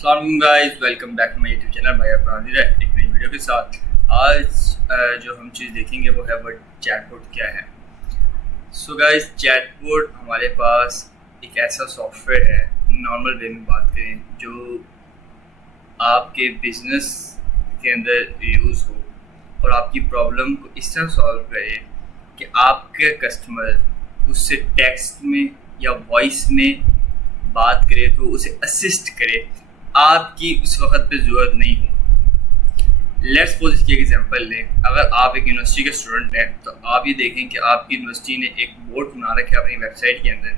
अस्सलाम guys, welcome back to my YouTube channel. भाई आपका हाजिर है एक नई वीडियो के साथ। आज जो हम चीज़ देखेंगे वो है चैटबॉट क्या है। सो गाइस, चैटबॉट हमारे पास एक ऐसा सॉफ्टवेयर है, नॉर्मल वे में बात करें, जो आपके बिजनेस के अंदर यूज़ हो और आपकी प्रॉब्लम को इस तरह सॉल्व करे कि आपके कस्टमर उससे टेक्स्ट में या वॉइस में बात करे तो उसे असिस्ट करे, आपकी उस वक्त पे ज़रूरत नहीं हो। लेट्स सपोज इसकी एग्जांपल लें। अगर आप एक यूनिवर्सिटी के स्टूडेंट हैं तो आप ये देखें कि आपकी यूनिवर्सिटी ने एक बोर्ड बना रखा है अपनी वेबसाइट के अंदर।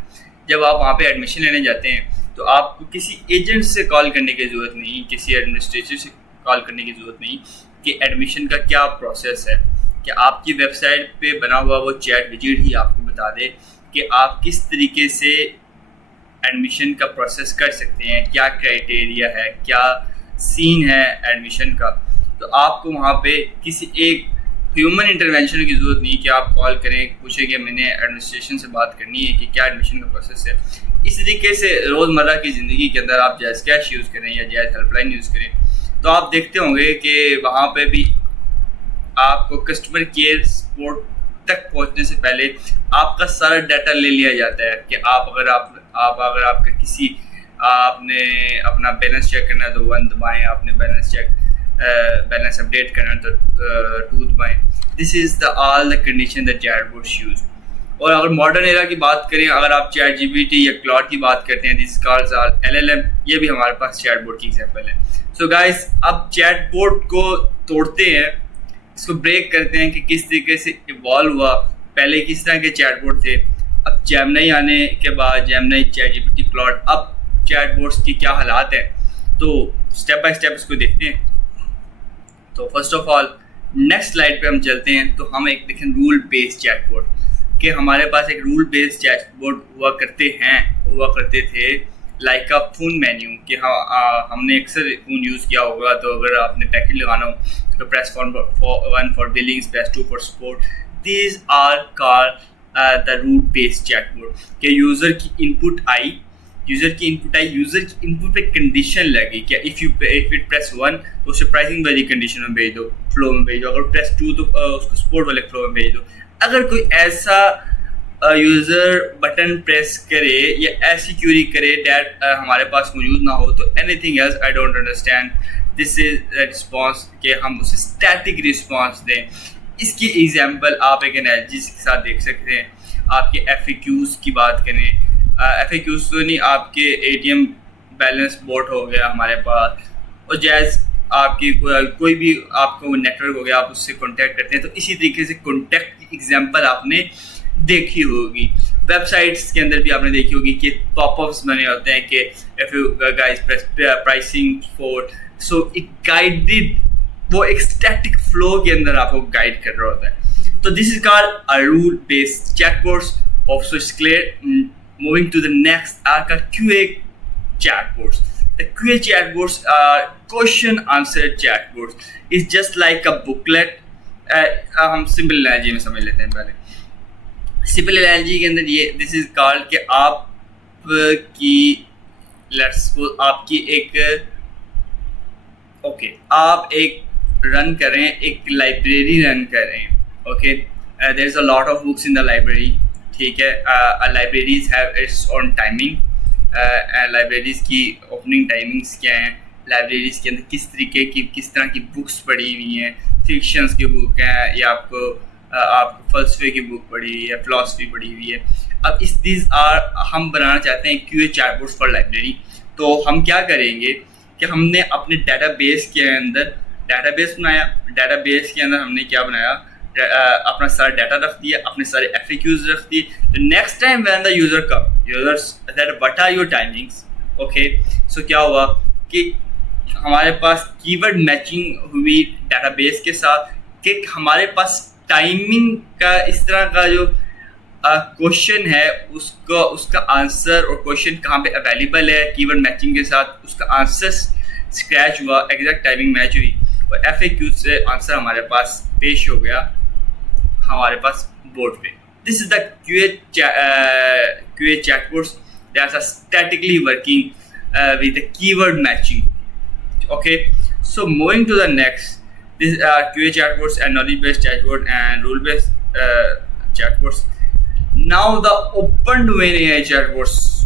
जब आप वहाँ पे एडमिशन लेने जाते हैं तो आपको किसी एजेंट से कॉल करने की ज़रूरत नहीं, किसी एडमिनिस्ट्रेटर से कॉल करने की ज़रूरत नहीं कि एडमिशन का क्या प्रोसेस है। कि आपकी वेबसाइट पे बना हुआ वो चैट विजिट ही आपको बता दे कि आप किस तरीके से एडमिशन का प्रोसेस कर सकते हैं, क्या क्राइटेरिया है, क्या सीन है एडमिशन का। तो आपको वहाँ पे किसी एक ह्यूमन इंटरवेंशन की ज़रूरत नहीं कि आप कॉल करें, पूछें कि मैंने एडमिनिस्ट्रेशन से बात करनी है कि क्या एडमिशन का प्रोसेस है। इस तरीके से रोज़मर्रा की ज़िंदगी के अंदर आप जैज़ कैश यूज़ करें या जैज़ हेल्पलाइन यूज़ करें तो आप देखते होंगे कि वहाँ पे भी आपको कस्टमर केयर सपोर्ट तक पहुंचने से पहले आपका सारा डाटा ले लिया जाता है कि अगर आपका किसी आपने अपना बैलेंस चेक करना है तो 1 दबाएं, आपने बैलेंस अपडेट करना है तो 2 दबाएं। This is the all the condition that chatbots use. और अगर मॉडर्न एरा की बात करें, अगर आप चैट जीपीटी या क्लॉड की बात करते हैं, दिस कॉल्स आर LLM, ये भी हमारे पास चैटबॉट की एग्जांपल है। सो गाइस, अब चैटबॉट को तोड़ते हैं, इसको ब्रेक करते हैं कि किस तरीके से इवॉल्व हुआ। पहले किस तरह के चैटबॉट थे, अब जेमिनी आने के बाद जेमिनी, चैट जीपीटी, क्लॉड, अब चैटबॉट्स की क्या हालात है, तो स्टेप बाय स्टेप इसको देखते हैं। तो first of all next slide पे हम चलते हैं तो हम एक देखें रूल बेस्ड चैटबॉट कि हमारे पास एक रूल बेस्ड चैटबॉट हुआ करते थे लाइक अ फोन मेन्यू कि हमने अक्सर फ़ोन यूज़ किया होगा। तो अगर आपने पैकेट लगाना हो तो press 1 for billings, press 2 for support. These are called the rule based chatbot कि यूज़र की इनपुट आई, यूज़र की इनपुट पे कंडीशन लगी कि इफ़ इट प्रेस 1 तो उसे प्राइसिंग वाली कंडीशन में भेज दो, फ्लो में भेज दो। अगर प्रेस 2 तो उसको सपोर्ट वाले फ्लो में भेज दो। अगर कोई ऐसा यूज़र बटन प्रेस करे या ऐसी क्यूरी करे डैट हमारे पास मौजूद ना हो तो anything else I don't understand, this is response कि हम उसे स्टैटिक रिस्पॉन्स दें। इसकी एग्जांपल आप एक एनालॉजी के साथ देख सकते हैं। आपके FAQs की बात करें, FAQs तो नहीं, आपके ATM बैलेंस बोट हो गया हमारे पास, और जैज़ आपकी कोई भी आपको नेटवर्क हो गया, आप उससे कांटेक्ट करते हैं तो इसी तरीके से कांटेक्ट की एग्जांपल आपने देखी होगी। वेबसाइट्स के अंदर भी आपने देखी होगी कि पॉपअप्स बने होते हैं कि if you guys press pricing for, so it guided, वो एक स्टैटिक फ्लो के अंदर आपको गाइड कर रहा होता है। तो this is called a rule based chatbots. Also it's clear. Moving to the next आर का QA chatbots. The QA chatbots are question answer chatbots. It's just like a booklet. हम सिंपल एनालॉजी में समझ लेते हैं पहले। सिंपल एनालॉजी के अंदर ये दिस इज कॉल्ड कि आप एक रन कर रहे हैं, एक लाइब्रेरी रन कर रहे हैं। Okay, there is a lot of books in the library, ठीक है। Libraries have its own timing. Libraries की ओपनिंग टाइमिंग्स क्या हैं, लाइब्रेरीज के अंदर किस तरह की बुक्स पढ़ी हुई हैं, फिक्शंस की बुक हैं या आपको फ़लसफ़े की बुक पढ़ी हुई है, फ़िलासफ़ी पढ़ी हुई है। अब हम बनाना चाहते हैं QA चैटबॉट्स फॉर लाइब्रेरी। तो हम क्या करेंगे कि हमने अपने डेटाबेस के अंदर डेटाबेस बनाया। डेटाबेस के अंदर हमने क्या बनाया, अपना सारा डाटा रख दिया, अपने सारे FAQs रख दिए। तो next time when the users that what are your timings, okay. So क्या हुआ कि हमारे पास कीवर्ड मैचिंग हुई डेटाबेस के साथ कि हमारे पास टाइमिंग का इस तरह का जो क्वेश्चन है उसका आंसर और क्वेश्चन कहाँ पे अवेलेबल है, कीवर्ड मैचिंग के साथ उसका आंसर स्क्रैच हुआ, एग्जैक्ट टाइमिंग मैच हुई और FAQ से आंसर हमारे पास पेश हो गया हमारे पास बोर्ड पे। This is the QA chatbots that are statically working with the keyword matching. Okay, so moving to the next, this QA chatbots and knowledge-based chatbot and rule-based chatbots. Now the open domain AI chatbots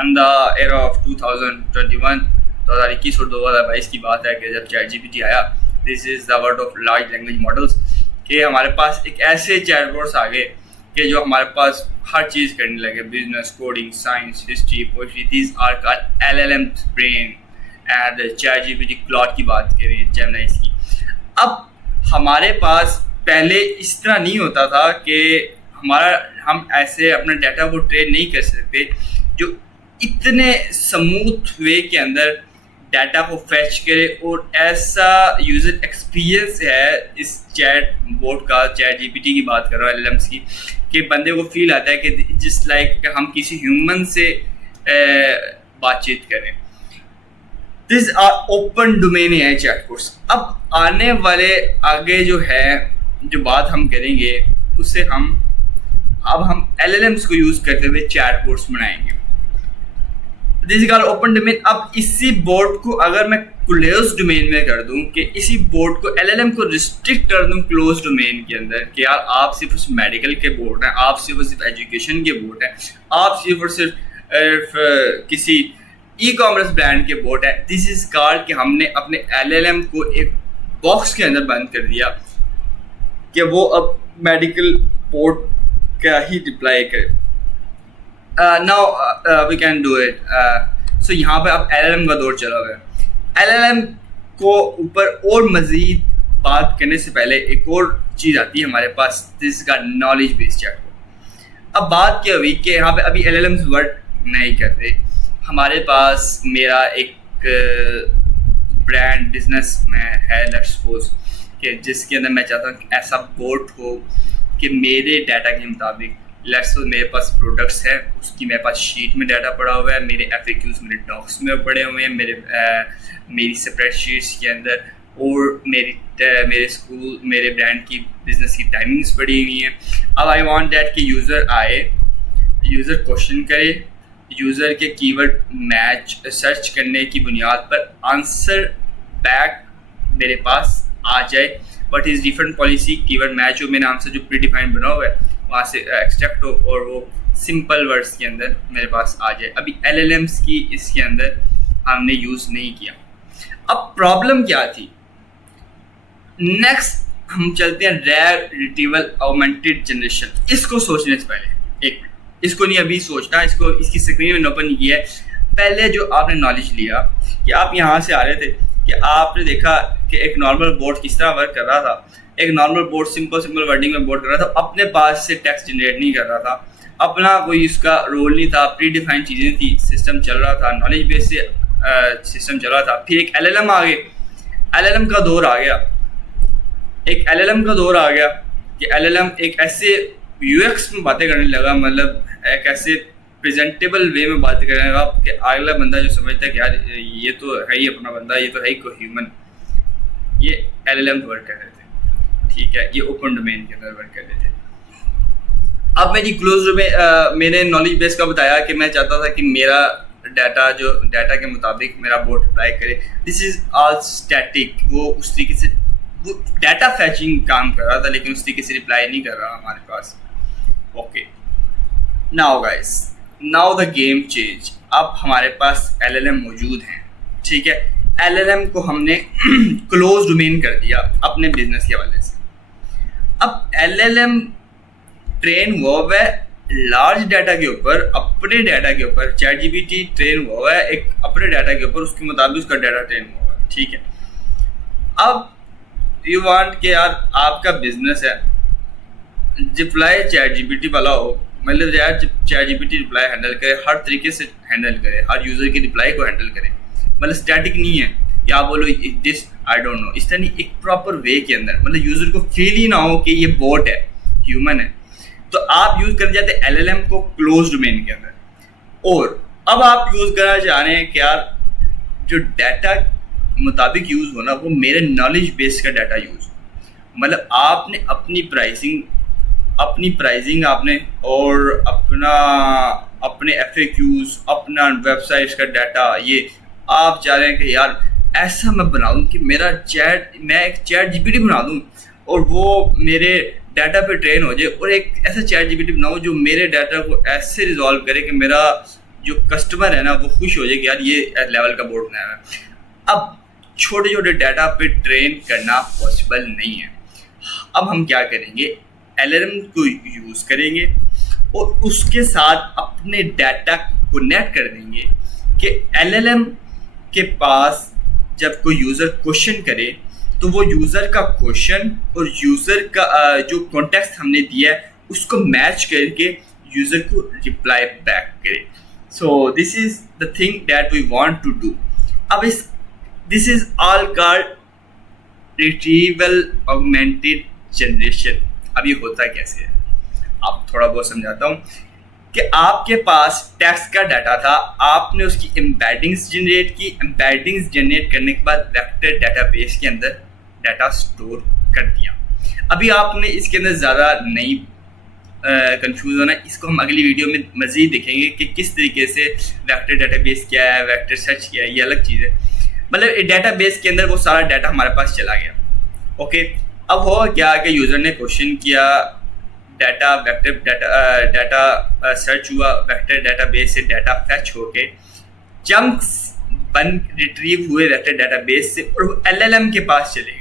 in the era of 2021, 2021 और 2022 की बात है कि जब ChatGPT आया, this is the word of large language models, कि हमारे पास एक ऐसे चैटबॉट्स आ गए कि जो हमारे पास हर चीज़ करने लगे, business, coding, science, history, poetry, these are called LLM brain and ChatGPT Claude की बात करें, जेमिनी की। अब हमारे पास पहले इस तरह नहीं होता था कि हम ऐसे अपने डाटा को ट्रेन नहीं कर सकते जो इतने स्मूथ वे के अंदर डाटा को फैच करे, और ऐसा यूज़र एक्सपीरियंस है इस चैट बोर्ड का, ChatGPT की बात कर रहा हूँ, LLMs की, कि बंदे को फील आता है कि जिस लाइक हम किसी ह्यूमन से बातचीत करें। This are open domain AI chatbots. अब आने वाले आगे जो है जो बात हम करेंगे उससे हम LLMs को यूज़ करते हुए चैटबॉट्स बनाएंगे। This is called open domain. अब इसी बोर्ड को अगर मैं क्लोज डोमेन में कर दूं, कि इसी बोर्ड को LLM को रिस्ट्रिक्ट कर दूं क्लोज डोमेन के अंदर, कि यार आप सिर्फ उस मेडिकल के बोर्ड हैं, आप सिर्फ एजुकेशन के बोर्ड हैं, आप सिर्फ किसी ई-कॉमर्स ब्रांड के बोर्ड है, दिस इज कॉल्ड कि हमने अपने LLM को एक बॉक्स के अंदर बंद कर दिया कि वो अब मेडिकल बोर्ड का ही रिप्लाई करे। Now we can do it. So यहाँ पे अब LLM का दौर चला हुआ है। LLM को ऊपर और मज़ीद बात करने से पहले एक और चीज़ आती है हमारे पास, दिस का नॉलेज बेस्ड चैटबॉट। अब बात क्या हुई कि यहाँ पे अभी LLMs वर्क नहीं करते। हमारे पास मेरा एक ब्रांड बिजनेस में है, लेट्स सपोज, कि जिसके अंदर मैं चाहता हूँ कि ऐसा बोर्ड हो कि मेरे डाटा के मुताबिक, लेट्स सपोज मेरे पास प्रोडक्ट्स है, उसकी मेरे पास शीट में डाटा पड़ा हुआ है, मेरे FAQs मेरे डॉक्स में पड़े हुए हैं, मेरी स्प्रेडशीट्स के अंदर, और मेरे स्कूल, मेरे ब्रांड की बिजनेस की टाइमिंग्स पड़ी हुई हैं। अब आई वांट दैट कि यूज़र आए, यूज़र क्वेश्चन करे, यूज़र के कीवर्ड मैच सर्च करने की बुनियाद पर आंसर बैक मेरे पास आ जाए, but is different policy, keyword match हो, मेरे नाम से जो प्री डिफाइंड बना हुआ है वहाँ से एक्सट्रैक्ट हो, और वो सिंपल वर्ड्स के अंदर मेरे पास आ जाए। अभी LLMs की इसके अंदर हमने यूज़ नहीं किया। अब प्रॉब्लम क्या थी? नेक्स्ट हम चलते हैं रेयर रिट्रीवल ऑगमेंटेड जनरेशन। इसको सोचने से पहले एक मिनट, इसको नहीं अभी सोचना, इसकी स्क्रीन में ओपन किया है। पहले जो आपने नॉलेज लिया कि आप यहाँ से आ रहे थे, कि आपने देखा कि एक नॉर्मल बोर्ड किस तरह वर्क कर रहा था। एक नॉर्मल बोर्ड सिंपल वर्डिंग में बोर्ड कर रहा था, अपने पास से टेक्स्ट जनरेट नहीं कर रहा था, अपना कोई इसका रोल नहीं था, प्री डिफाइंड चीज़ें थी, सिस्टम चल रहा था, नॉलेज बेस से सिस्टम चल रहा था। फिर एक LLM आ गए, LLM का दौर आ गया, एक LLM का दौर आ गया कि LLM एक ऐसे UX में बातें करने लगा, मतलब एक ऐसे प्रेजेंटेबल वे में बातें करने लगा कि अगला बंदा जो समझता है कि यार ये तो है ही अपना बंदा, ये तो है ही कोई ह्यूमन, ये LLM वर्क कर रहे थे, ठीक है, ये ओपन डोमेन के अंदर वर्क कर रहे थे। अब मेरी क्लोज में मैंने नॉलेज बेस का बताया कि मैं चाहता था कि मेरा डाटा के मुताबिक मेरा बोर्ड अप्लाई करे। दिस इज ऑल स्टैटिक, वो उस तरीके से वो डाटा फैचिंग काम कर रहा था, लेकिन उस तरीके से रिप्लाई नहीं कर रहा हमारे पास। Okay, now guys, now the game change. अब हमारे पास LLM मौजूद हैं, ठीक है, LLM को हमने क्लोज डोमेन कर दिया अपने बिजनेस के हवाले से। अब LLM ट्रेन हुआ है लार्ज डाटा के ऊपर, अपने डाटा के ऊपर। ChatGPT ट्रेन हुआ है एक अपने डाटा के ऊपर, उसके मुताबिक उसका डाटा ट्रेन हुआ है, ठीक है। अब यू वांट कि यार आपका बिजनेस है, रिप्लाई ChatGPT वाला हो, मतलब यार ChatGPT रिप्लाई हैंडल करे, हर तरीके से हैंडल करे, हर यूज़र की रिप्लाई को हैंडल करे, मतलब स्टैटिक नहीं है कि आप बोलो दिस आई डोंट नो, इस तरह नहीं, एक प्रॉपर वे के अंदर, मतलब यूज़र को फील ही ना हो कि ये बॉट है, ह्यूमन है। तो आप यूज़ कर जाते LLM को क्लोज डोमेन के अंदर। और अब आप यूज़ करना चाह रहे हैं कि यार जो डाटा मुताबिक यूज़ होना वो मेरे नॉलेज बेस का डाटा यूज़, मतलब आपने अपनी प्राइसिंग आपने, और अपने FAQs, अपना वेबसाइट्स का डाटा, ये आप चाह रहे हैं कि यार ऐसा मैं बना दूँ कि मैं एक चैट जीपीटी बना दूँ और वो मेरे डाटा पे ट्रेन हो जाए, और एक ऐसा चैट जीपीटी बनाऊँ जो मेरे डाटा को ऐसे रिजॉल्व करे कि मेरा जो कस्टमर है ना वो खुश हो जाए कि यार ये लेवल का बोर्ड बनाया है। अब छोटे छोटे डाटा पे ट्रेन करना पॉसिबल नहीं है। अब हम क्या करेंगे, एलएलएम को यूज़ करेंगे और उसके साथ अपने डाटा को कनेक्ट कर देंगे कि एलएलएम के पास जब कोई यूज़र क्वेश्चन करे तो वो यूज़र का क्वेश्चन और यूज़र का जो कॉन्टेक्स्ट हमने दिया है उसको मैच करके यूज़र को रिप्लाई बैक करे। So this is the thing that we want to do. अब this is all called retrieval augmented generation. अब ये होता कैसे है, आप थोड़ा बहुत समझाता हूँ कि आपके पास टेक्स्ट का डाटा था, आपने उसकी एम्बेडिंग्स जनरेट की, एम्बेडिंग्स जनरेट करने के बाद वेक्टर डेटाबेस के अंदर डाटा स्टोर कर दिया। अभी आपने इसके अंदर ज़्यादा नहीं कंफ्यूज होना, इसको हम अगली वीडियो में मज़ीद देखेंगे कि किस तरीके से वेक्टर डेटाबेस क्या है, वेक्टर सर्च क्या है, ये अलग चीज़ है। मतलब डेटाबेस के अंदर वो सारा डाटा हमारे पास चला गया। ओके, अब हो क्या कि यूज़र ने क्वेश्चन किया, डाटा वेक्टर डाटा सर्च हुआ, वेक्टर डेटाबेस से डाटा फैच होके चंक्स बन रिट्रीव हुए वेक्टर डेटाबेस से और वो एलएलएम के पास चले गए।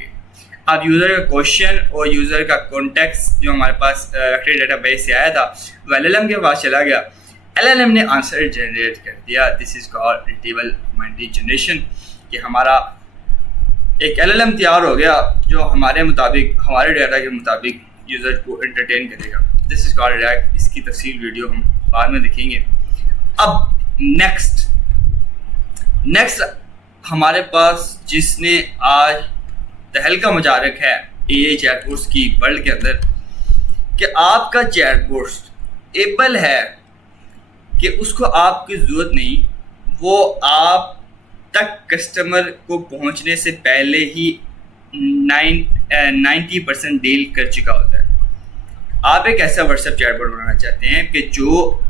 अब यूज़र का क्वेश्चन और यूज़र का कॉन्टेक्स्ट जो हमारे पास वेक्टर डेटाबेस से आया था वो एलएलएम के पास चला गया। एलएलएम ने आंसर जनरेट कर दिया। This is called retrieval augmented generation, कि हमारा एक एलएलएम तैयार हो गया जो हमारे मुताबिक, हमारे डाटा के मुताबिक यूज़र को एंटरटेन करेगा। This is called react. इसकी तफसील वीडियो हम बाद में देखेंगे। अब नेक्स्ट हमारे पास जिसने आज तहलका मचा रखा है एआई चैटबॉट्स की वर्ल्ड के अंदर, कि आपका चैटबॉट एबल है कि उसको आपकी ज़रूरत नहीं, वो आप तक कस्टमर को पहुंचने से पहले ही 90% डील कर चुका होता है। आप एक ऐसा व्हाट्सएप चैटबॉट बनाना चाहते हैं कि जो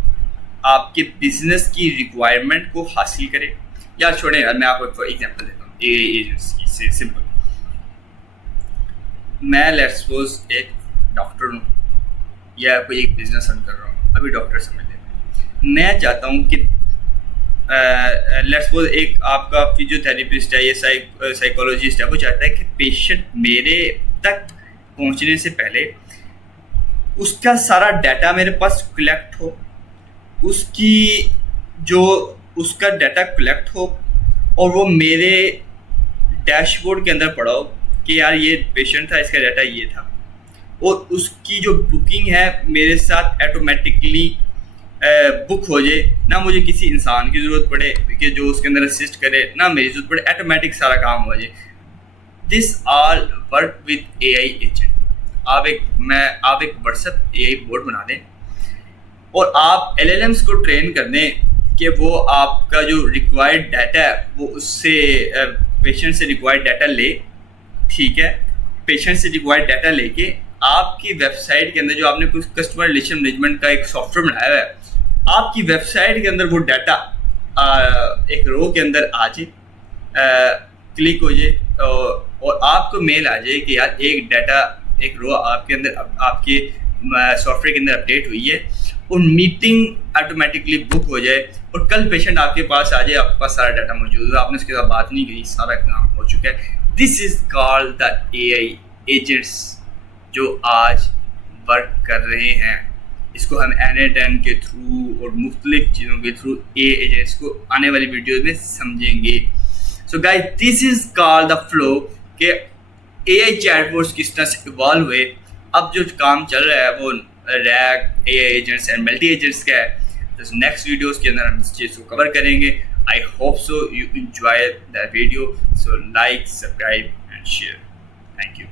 आपके बिजनेस की रिक्वायरमेंट को हासिल करे। यार छोड़ें यार, मैं आपको एग्जांपल देता हूँ एआई एजेंट्स की से सिंपल। मैं लेट्स सपोज एक डॉक्टर हूँ या कोई एक बिजनेस रन कर रहा हूँ, अभी डॉक्टर समझ लेते। मैं चाहता हूँ कि लेट्स सपोज एक आपका फिजियोथेरेपिस्ट है या साइकोलॉजिस्ट है, वो चाहता है कि पेशेंट मेरे तक पहुँचने से पहले उसका सारा डाटा मेरे पास कलेक्ट हो, उसका डाटा कलेक्ट हो और वो मेरे डैशबोर्ड के अंदर पड़ा हो कि यार ये पेशेंट था, इसका डाटा ये था, और उसकी जो बुकिंग है मेरे साथ ऑटोमेटिकली बुक हो जाए। ना मुझे किसी इंसान की ज़रूरत पड़े कि जो उसके अंदर असिस्ट करे, ना मेरी ज़रूरत पड़े, ऑटोमेटिक सारा काम हो जाए। This all work with AI agent. आप एक व्हाट्सएप एआई बोर्ड बना दें और आप एलएलएम्स को ट्रेन कर दें कि वो आपका जो रिक्वायर्ड डाटा है वो उससे पेशेंट से रिक्वायर्ड डाटा ले, ठीक है। पेशेंट से रिक्वायर्ड डाटा लेके आपकी वेबसाइट के अंदर जो आपने कुछ कस्टमर रिलेशन मैनेजमेंट का एक सॉफ्टवेयर बनाया है, आपकी वेबसाइट के अंदर वो डाटा एक रो के अंदर आ जाए, क्लिक हो जाए और आपको मेल आ जाए कि यार एक रो आपके अंदर आपके सॉफ्टवेयर के अंदर अपडेट हुई है, और मीटिंग ऑटोमेटिकली बुक हो जाए और कल पेशेंट आपके पास आ जाए, आपके पास सारा डाटा मौजूद है, आपने उसके साथ बात नहीं की, सारा काम हो चुका है। This is called the AI agents जो आज वर्क कर रहे हैं। इसको हम N8N के थ्रू और मुख्तलिफ चीज़ों के थ्रू एआई एजेंट्स को आने वाली वीडियोज में समझेंगे। So guys, this is called the flow के एआई चैटबॉट्स किस तरह से इवॉल्व हुए। अब जो काम चल रहा है वो rag, AI agents and multi agents का है। तो नेक्स्ट वीडियोस के अंदर हम इस चीज़ को कवर करेंगे। I hope so you enjoy the video, so like, subscribe and share. Thank you.